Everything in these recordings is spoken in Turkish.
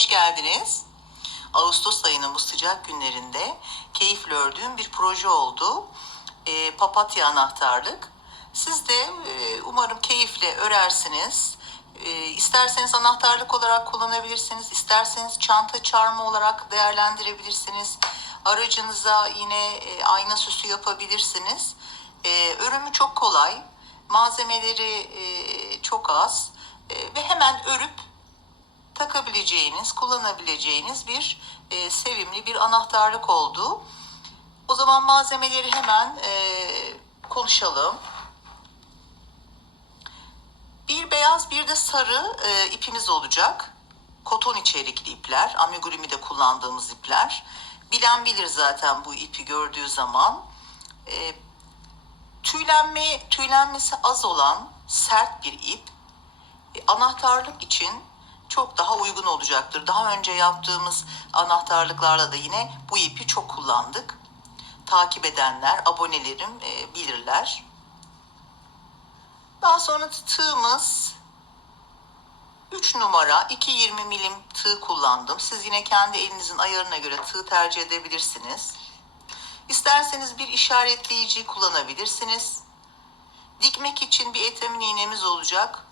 hoş geldiniz. Ağustos ayının bu sıcak günlerinde keyifle ördüğüm bir proje oldu. E, papatya anahtarlık. Siz de e, umarım keyifle örersiniz. E, isterseniz anahtarlık olarak kullanabilirsiniz. isterseniz çanta çarmı olarak değerlendirebilirsiniz. Aracınıza yine e, ayna süsü yapabilirsiniz. E, örümü çok kolay. Malzemeleri e, çok az. E, ve hemen örüp takabileceğiniz, kullanabileceğiniz bir e, sevimli bir anahtarlık oldu. O zaman malzemeleri hemen e, konuşalım. Bir beyaz bir de sarı e, ipimiz olacak. Koton içerikli ipler, amigurumi'de kullandığımız ipler. Bilen bilir zaten bu ipi gördüğü zaman. E, tüylenme, tüylenmesi az olan sert bir ip e, anahtarlık için çok daha uygun olacaktır. Daha önce yaptığımız anahtarlıklarla da yine bu ipi çok kullandık. Takip edenler, abonelerim e, bilirler. Daha sonra tığımız 3 numara 2.20 milim tığ kullandım. Siz yine kendi elinizin ayarına göre tığ tercih edebilirsiniz. İsterseniz bir işaretleyici kullanabilirsiniz. Dikmek için bir etemin iğnemiz olacak.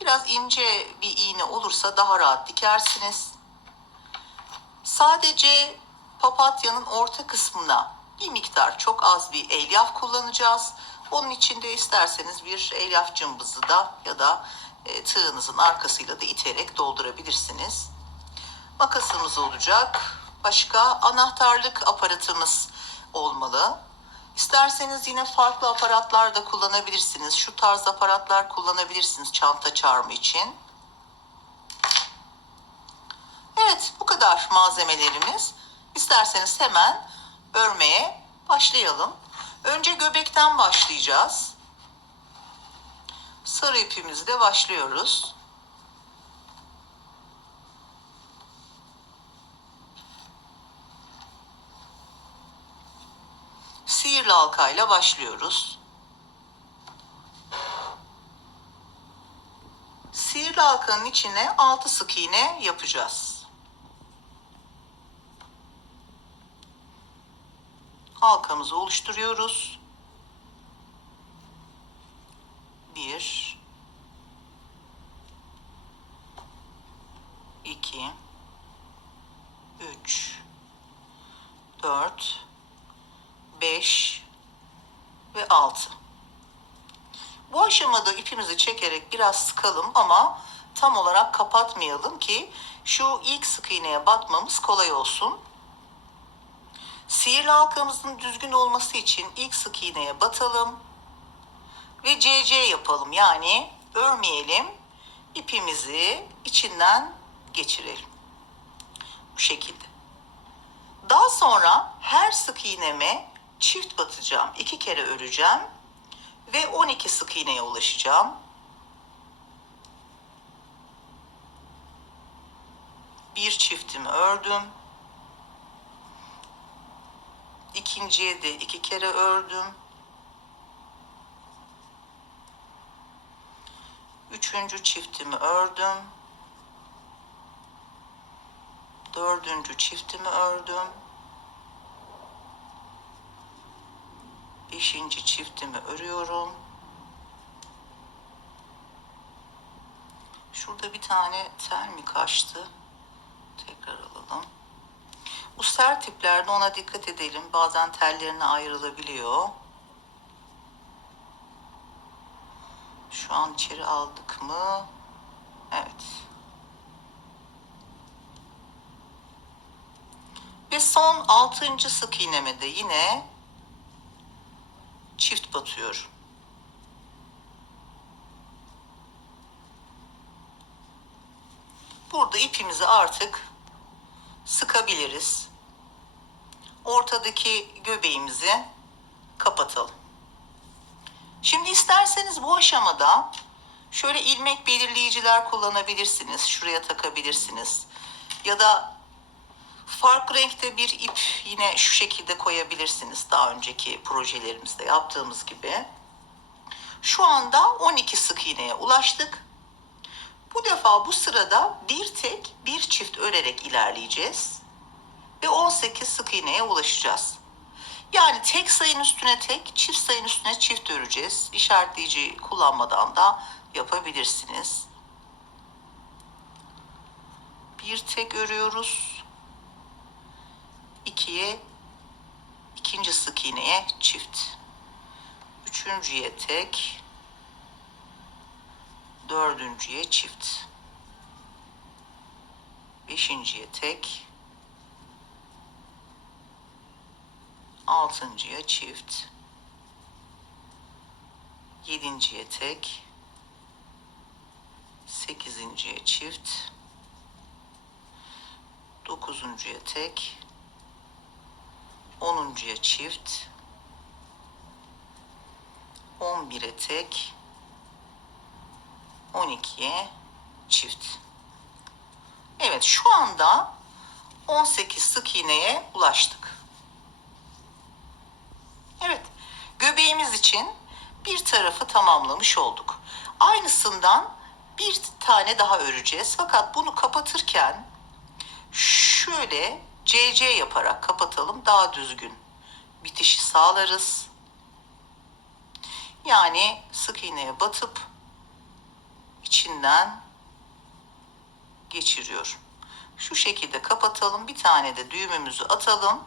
Biraz ince bir iğne olursa daha rahat dikersiniz. Sadece papatyanın orta kısmına bir miktar çok az bir elyaf kullanacağız. Onun için de isterseniz bir elyaf cımbızı da ya da e, tığınızın arkasıyla da iterek doldurabilirsiniz. Makasımız olacak. Başka anahtarlık aparatımız olmalı. İsterseniz yine farklı aparatlar da kullanabilirsiniz. Şu tarz aparatlar kullanabilirsiniz çanta çarmı için. Evet bu kadar malzemelerimiz. İsterseniz hemen örmeye başlayalım. Önce göbekten başlayacağız. Sarı ipimizle başlıyoruz. Sihirli halkayla başlıyoruz. Sihirli halkanın içine 6 sık iğne yapacağız. Halkamızı oluşturuyoruz. 1 2 3 4 5 ve 6. Bu aşamada ipimizi çekerek biraz sıkalım ama tam olarak kapatmayalım ki şu ilk sık iğneye batmamız kolay olsun. Sihirli halkamızın düzgün olması için ilk sık iğneye batalım ve CC yapalım. Yani örmeyelim, ipimizi içinden geçirelim. Bu şekilde. Daha sonra her sık iğneme çift batacağım. iki kere öreceğim ve 12 sık iğneye ulaşacağım. Bir çiftimi ördüm. İkinciye de iki kere ördüm. Üçüncü çiftimi ördüm. Dördüncü çiftimi ördüm. Beşinci çiftimi örüyorum. Şurada bir tane tel mi kaçtı? Tekrar alalım. Bu sert iplerde ona dikkat edelim. Bazen tellerine ayrılabiliyor. Şu an içeri aldık mı? Evet. Ve son altıncı sık iğneme de yine çift batıyorum. Burada ipimizi artık sıkabiliriz. Ortadaki göbeğimizi kapatalım. Şimdi isterseniz bu aşamada şöyle ilmek belirleyiciler kullanabilirsiniz. Şuraya takabilirsiniz. Ya da farklı renkte bir ip yine şu şekilde koyabilirsiniz. Daha önceki projelerimizde yaptığımız gibi. Şu anda 12 sık iğneye ulaştık. Bu defa bu sırada bir tek bir çift örerek ilerleyeceğiz ve 18 sık iğneye ulaşacağız. Yani tek sayın üstüne tek, çift sayın üstüne çift öreceğiz. İşaretleyici kullanmadan da yapabilirsiniz. Bir tek örüyoruz. İkiye, ikinci sık iğneye çift. Üçüncüye tek, dördüncüye çift. Beşinciye tek, altıncıya çift, yedinciye tek, sekizinciye çift, dokuzuncuya tek, onuncuya çift, on bire tek, on ikiye çift. Evet şu anda 18 sık iğneye ulaştık. Evet, göbeğimiz için bir tarafı tamamlamış olduk. Aynısından bir tane daha öreceğiz. Fakat bunu kapatırken şöyle CC yaparak kapatalım. Daha düzgün bitişi sağlarız. Yani sık iğneye batıp içinden geçiriyorum. Şu şekilde kapatalım. Bir tane de düğümümüzü atalım.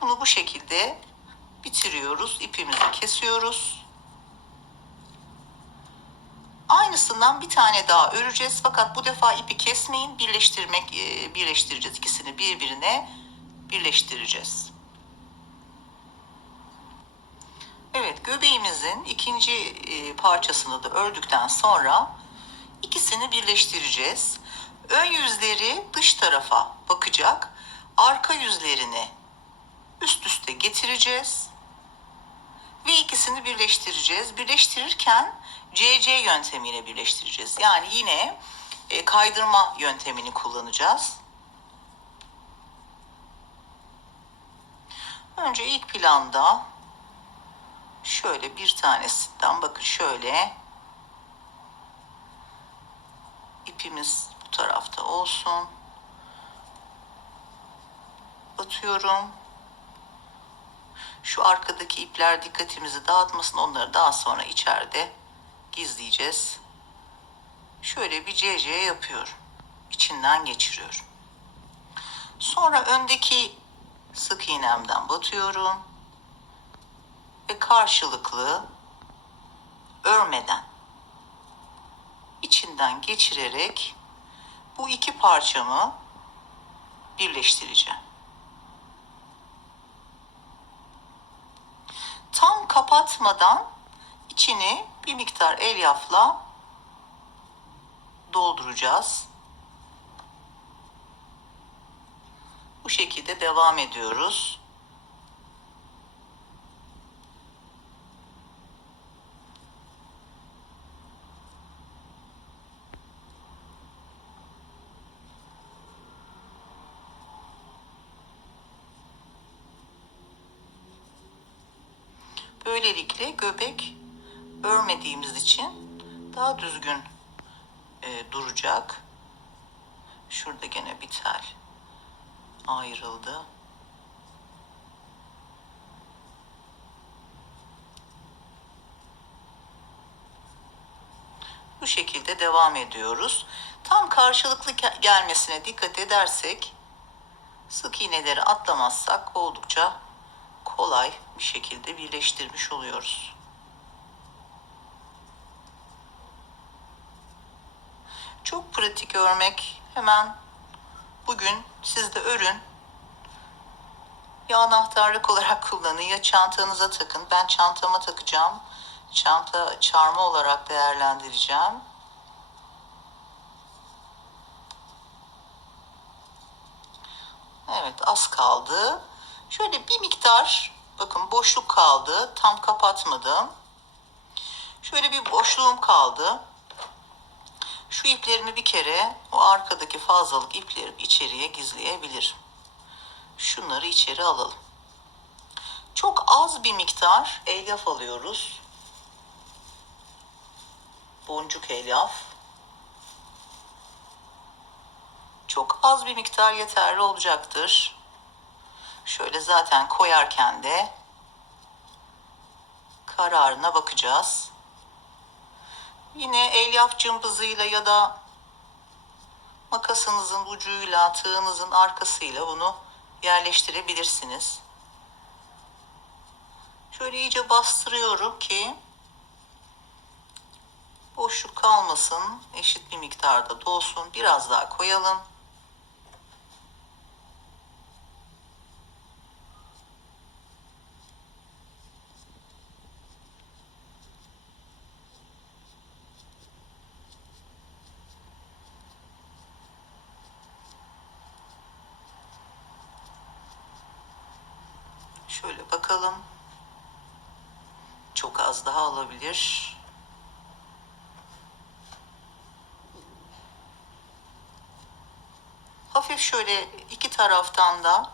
Bunu bu şekilde bitiriyoruz. İpimizi kesiyoruz. Aynısından bir tane daha öreceğiz. Fakat bu defa ipi kesmeyin. Birleştirmek, e, birleştireceğiz ikisini birbirine birleştireceğiz. Evet, göbeğimizin ikinci e, parçasını da ördükten sonra ikisini birleştireceğiz. Ön yüzleri dış tarafa bakacak. Arka yüzlerini üst üste getireceğiz ve ikisini birleştireceğiz. Birleştirirken CC yöntemiyle birleştireceğiz. Yani yine e, kaydırma yöntemini kullanacağız. Önce ilk planda şöyle bir tanesinden bakın şöyle ipimiz bu tarafta olsun. Batıyorum. Şu arkadaki ipler dikkatimizi dağıtmasın. Onları daha sonra içeride gizleyeceğiz. Şöyle bir CC yapıyorum. İçinden geçiriyorum. Sonra öndeki sık iğnemden batıyorum. Ve karşılıklı örmeden içinden geçirerek bu iki parçamı birleştireceğim. tam kapatmadan içini bir miktar elyafla dolduracağız. Bu şekilde devam ediyoruz. Böylelikle göbek örmediğimiz için daha düzgün e, duracak. Şurada gene bir tel ayrıldı. Bu şekilde devam ediyoruz. Tam karşılıklı gelmesine dikkat edersek sık iğneleri atlamazsak oldukça kolay bir şekilde birleştirmiş oluyoruz. Çok pratik örmek. Hemen bugün siz de örün. Ya anahtarlık olarak kullanın ya çantanıza takın. Ben çantama takacağım. Çanta çarmı olarak değerlendireceğim. Evet az kaldı. Şöyle bir miktar bakın boşluk kaldı. Tam kapatmadım. Şöyle bir boşluğum kaldı. Şu iplerimi bir kere o arkadaki fazlalık iplerimi içeriye gizleyebilirim. Şunları içeri alalım. Çok az bir miktar elyaf alıyoruz. boncuk elyaf. Çok az bir miktar yeterli olacaktır. Şöyle zaten koyarken de kararına bakacağız. Yine elyaf cımbızıyla ya da makasınızın ucuyla, tığınızın arkasıyla bunu yerleştirebilirsiniz. Şöyle iyice bastırıyorum ki boşluk kalmasın, eşit bir miktarda dolsun. Biraz daha koyalım. Şöyle bakalım. Çok az daha alabilir. Hafif şöyle iki taraftan da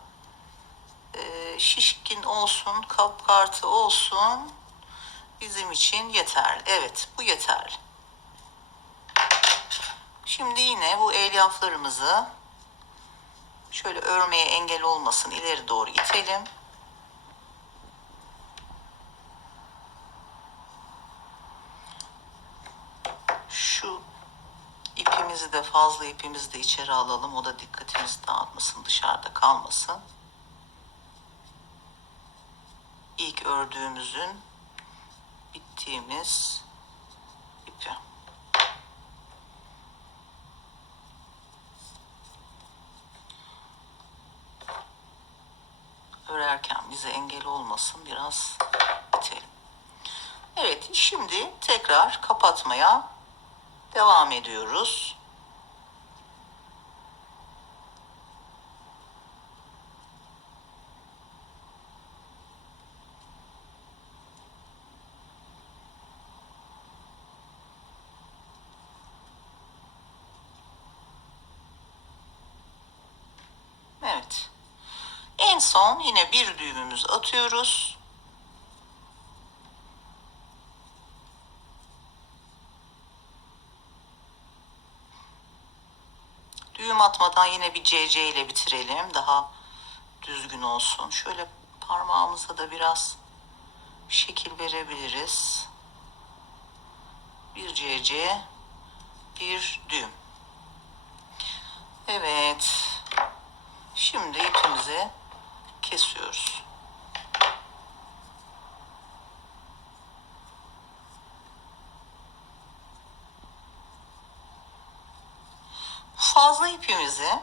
e, şişkin olsun, kapkartı olsun bizim için yeterli. Evet, bu yeterli. Şimdi yine bu elyaflarımızı şöyle örmeye engel olmasın ileri doğru itelim. Şu ipimizi de fazla ipimizi de içeri alalım. O da dikkatimizi dağıtmasın, dışarıda kalmasın. İlk ördüğümüzün bittiğimiz ipi. Örerken bize engel olmasın biraz itelim. Evet, şimdi tekrar kapatmaya devam ediyoruz. Evet. En son yine bir düğümümüz atıyoruz. Düğüm atmadan yine bir CC ile bitirelim. Daha düzgün olsun. Şöyle parmağımıza da biraz şekil verebiliriz. Bir CC, bir düğüm. Evet. Şimdi ipimizi kesiyoruz. Fazla ipimizi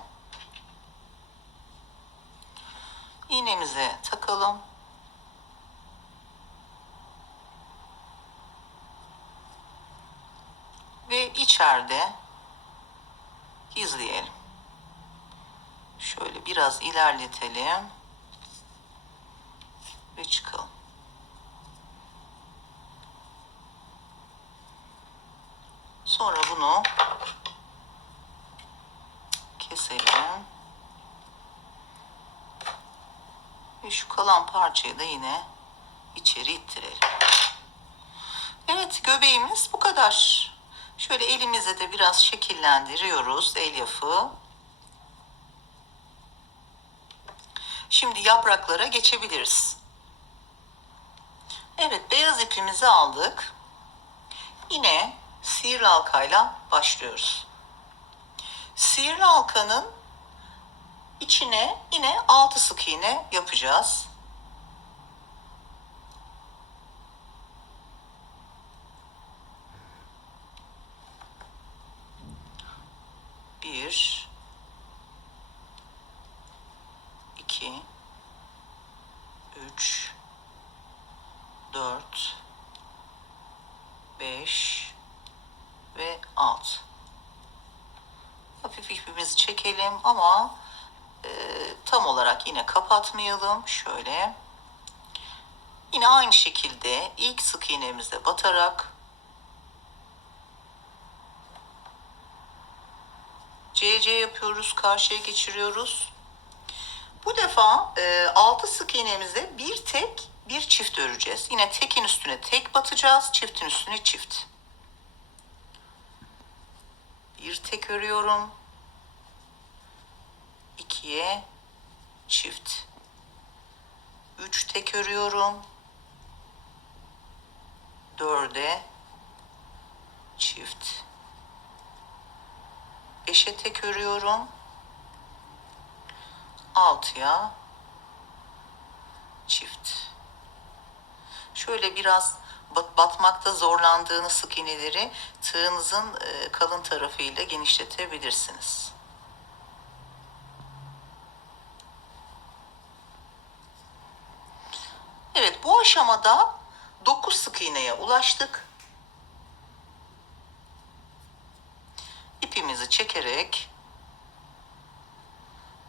iğnemize takalım. Ve içeride gizleyelim. Şöyle biraz ilerletelim. Ve çıkalım. Sonra bunu keselim. Ve şu kalan parçayı da yine içeri ittirelim. Evet göbeğimiz bu kadar. Şöyle elimize de biraz şekillendiriyoruz elyafı. Şimdi yapraklara geçebiliriz. Evet beyaz ipimizi aldık. Yine sihirli halkayla başlıyoruz. Sihirli halkanın içine yine 6 sık iğne yapacağız. Bir, iki, üç, Hafif ipimizi çekelim ama e, tam olarak yine kapatmayalım. Şöyle. Yine aynı şekilde ilk sık iğnemize batarak CC yapıyoruz, karşıya geçiriyoruz. Bu defa e, 6 sık iğnemize bir tek bir çift öreceğiz. Yine tekin üstüne tek batacağız, çiftin üstüne çift. Bir tek örüyorum. İkiye çift. Üç tek örüyorum. Dörde çift. Beşe tek örüyorum. Altıya çift. Şöyle biraz bat- batmakta zorlandığınız sık iğneleri tığınızın e, kalın tarafıyla genişletebilirsiniz. Evet bu aşamada 9 sık iğneye ulaştık. İpimizi çekerek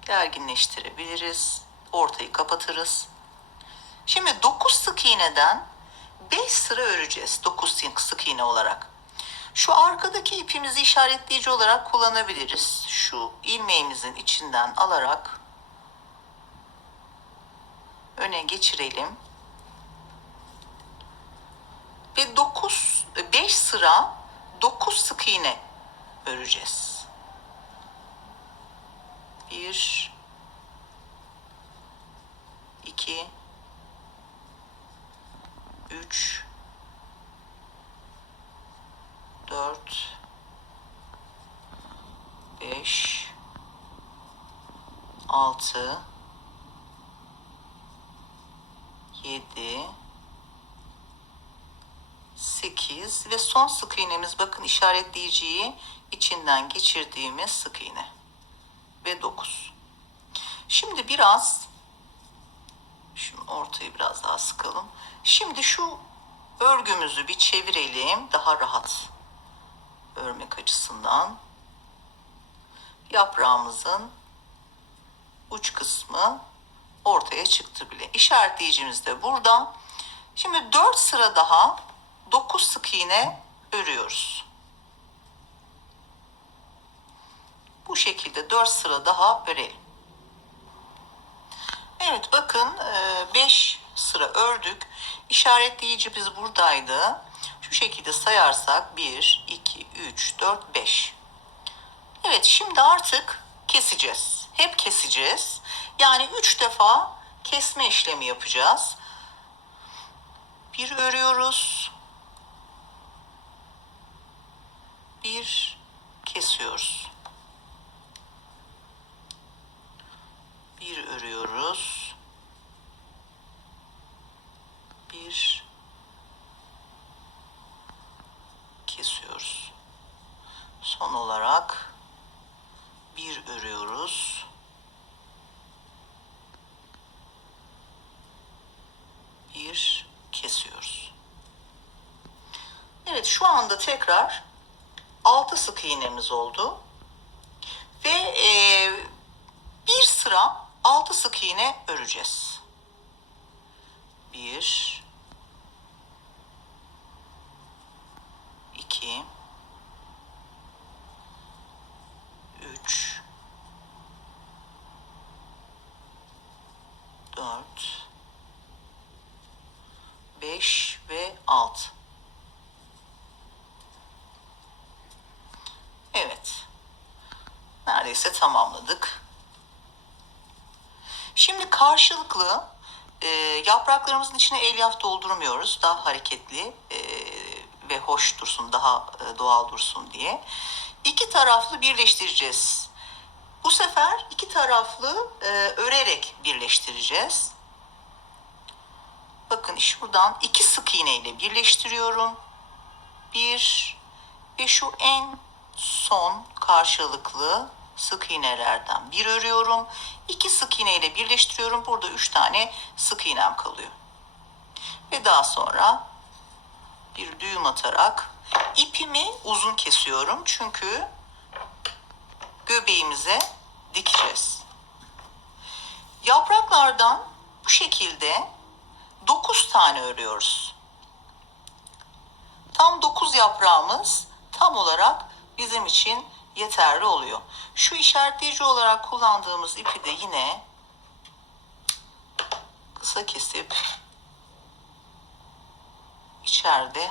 gerginleştirebiliriz. Ortayı kapatırız. Şimdi 9 sık iğneden 5 sıra öreceğiz. 9 sık iğne olarak. Şu arkadaki ipimizi işaretleyici olarak kullanabiliriz. Şu ilmeğimizin içinden alarak öne geçirelim. Ve 9 5 sıra 9 sık iğne öreceğiz. 1 2 3 4 5 6 7 8 ve son sık iğnemiz bakın işaretleyiciyi içinden geçirdiğimiz sık iğne ve 9. Şimdi biraz Şimdi ortayı biraz daha sıkalım. Şimdi şu örgümüzü bir çevirelim daha rahat örmek açısından. Yaprağımızın uç kısmı ortaya çıktı bile. İşaretleyicimiz de burada. Şimdi 4 sıra daha 9 sık iğne örüyoruz. Bu şekilde 4 sıra daha örelim. Evet bakın 5 sıra ördük. İşaretleyici biz buradaydı. Şu şekilde sayarsak 1, 2, 3, 4, 5. Evet şimdi artık keseceğiz. Hep keseceğiz. Yani 3 defa kesme işlemi yapacağız. Bir örüyoruz. Bir kesiyoruz. bir örüyoruz. Bir kesiyoruz. Son olarak bir örüyoruz. Bir kesiyoruz. Evet şu anda tekrar 6 sık iğnemiz oldu. Ve eee bir sıra 6 sık iğne öreceğiz. 1 2 3 4 5 ve 6 Evet. Neredeyse tamamladık. Şimdi karşılıklı e, yapraklarımızın içine elyaf doldurmuyoruz. Daha hareketli e, ve hoş dursun, daha e, doğal dursun diye. İki taraflı birleştireceğiz. Bu sefer iki taraflı e, örerek birleştireceğiz. Bakın şuradan iki sık iğne ile birleştiriyorum. Bir ve şu en son karşılıklı sık iğnelerden bir örüyorum. İki sık iğne ile birleştiriyorum. Burada üç tane sık iğnem kalıyor. Ve daha sonra bir düğüm atarak ipimi uzun kesiyorum. Çünkü göbeğimize dikeceğiz. Yapraklardan bu şekilde 9 tane örüyoruz. Tam 9 yaprağımız tam olarak bizim için yeterli oluyor. Şu işaretleyici olarak kullandığımız ipi de yine kısa kesip içeride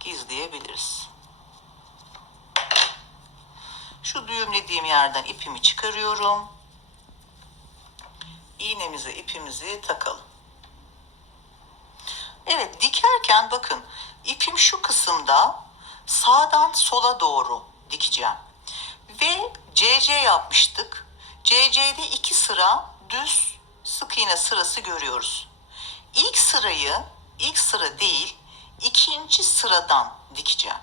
gizleyebiliriz. Şu düğümlediğim yerden ipimi çıkarıyorum. İğnemize ipimizi takalım. Evet dikerken bakın ipim şu kısımda sağdan sola doğru dikeceğim. Ve CC yapmıştık. CC'de iki sıra düz sık iğne sırası görüyoruz. İlk sırayı ilk sıra değil ikinci sıradan dikeceğim.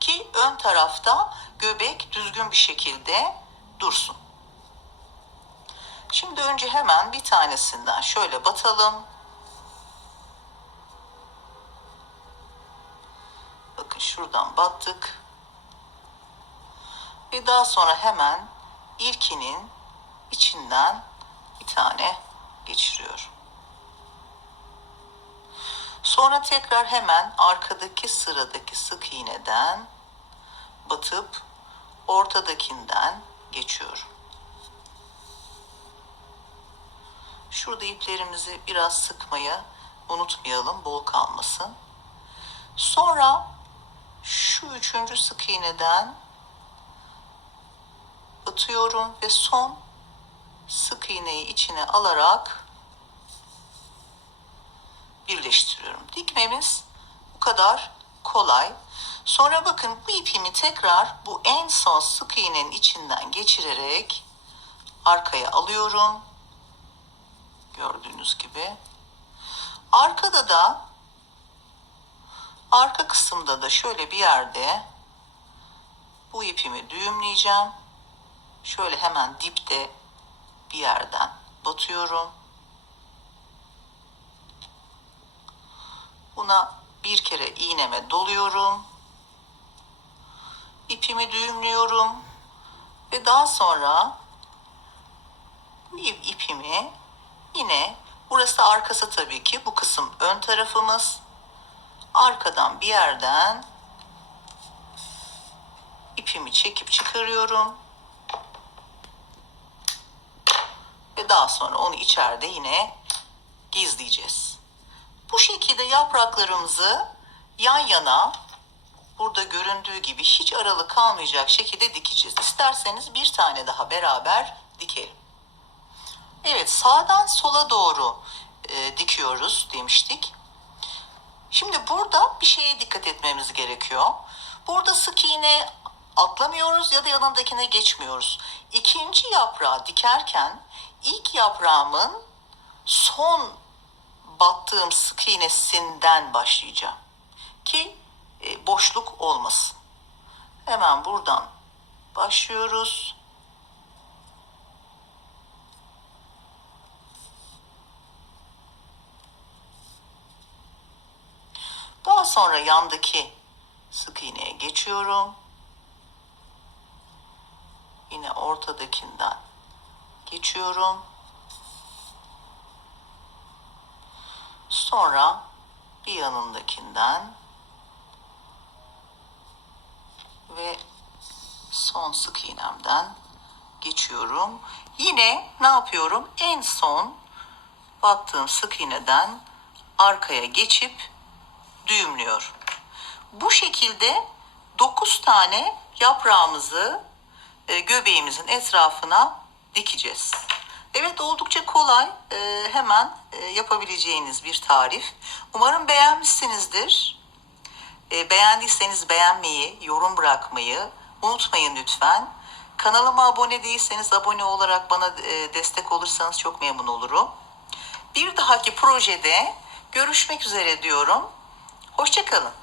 Ki ön tarafta göbek düzgün bir şekilde dursun. Şimdi önce hemen bir tanesinden şöyle batalım. Bakın şuradan battık. Ve daha sonra hemen ilkinin içinden bir tane geçiriyorum. Sonra tekrar hemen arkadaki sıradaki sık iğneden batıp ortadakinden geçiyorum. Şurada iplerimizi biraz sıkmayı unutmayalım bol kalmasın. Sonra şu üçüncü sık iğneden batıyorum ve son sık iğneyi içine alarak birleştiriyorum. Dikmemiz bu kadar kolay. Sonra bakın bu ipimi tekrar bu en son sık iğnenin içinden geçirerek arkaya alıyorum. Gördüğünüz gibi. Arkada da arka kısımda da şöyle bir yerde bu ipimi düğümleyeceğim. Şöyle hemen dipte bir yerden batıyorum. Buna bir kere iğneme doluyorum. İpimi düğümlüyorum. Ve daha sonra ipimi yine burası arkası tabii ki bu kısım ön tarafımız. Arkadan bir yerden ipimi çekip çıkarıyorum. Ve daha sonra onu içeride yine gizleyeceğiz. Bu şekilde yapraklarımızı yan yana burada göründüğü gibi hiç aralık kalmayacak şekilde dikeceğiz. İsterseniz bir tane daha beraber dikelim. Evet sağdan sola doğru e, dikiyoruz demiştik. Şimdi burada bir şeye dikkat etmemiz gerekiyor. Burada sık iğne atlamıyoruz ya da yanındakine geçmiyoruz. İkinci yaprağı dikerken ilk yaprağımın son battığım sık iğnesinden başlayacağım. Ki e, boşluk olmasın. Hemen buradan başlıyoruz. Daha sonra yandaki sık iğneye geçiyorum. Yine ortadakinden geçiyorum. Sonra bir yanındakinden ve son sık iğnemden geçiyorum. Yine ne yapıyorum? En son battığım sık iğneden arkaya geçip düğümlüyorum. Bu şekilde 9 tane yaprağımızı e, göbeğimizin etrafına dikeceğiz. Evet oldukça kolay, e, hemen e, yapabileceğiniz bir tarif. Umarım beğenmişsinizdir. E, beğendiyseniz beğenmeyi, yorum bırakmayı unutmayın lütfen. Kanalıma abone değilseniz abone olarak bana destek olursanız çok memnun olurum. Bir dahaki projede görüşmek üzere diyorum. Hoşçakalın.